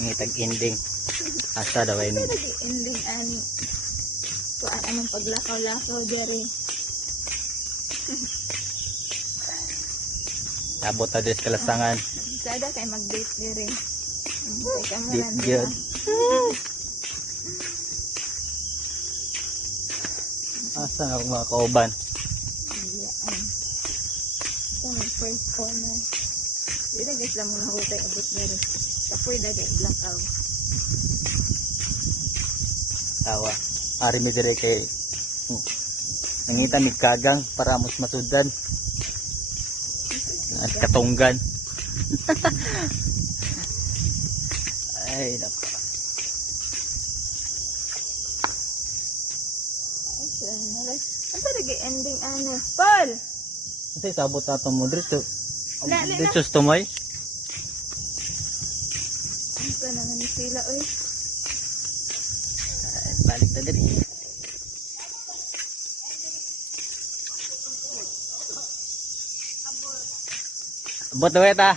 ngitag ending. Asa daw ini. Lagi ending ani. Kuan anong paglakaw-lakaw dere. Abot ta des kalasangan. Sada kay mag-date dere. Lang good. Asa nga mga kauban. Ito may first corner. Dito guys lang muna hutay abot dere. Kapoy dagay blackout. Tawa. Ari mi dire kay hmm, nangita ni kagang para mus masudan. At katunggan. Ay, nako. Na. Ang pa lagi ending ano? Paul! Kasi sabot ato mo dito. Na, na, na. Dito sa tumoy. Ano pa naman ni sila oy? Balik na diri. Abot na weta.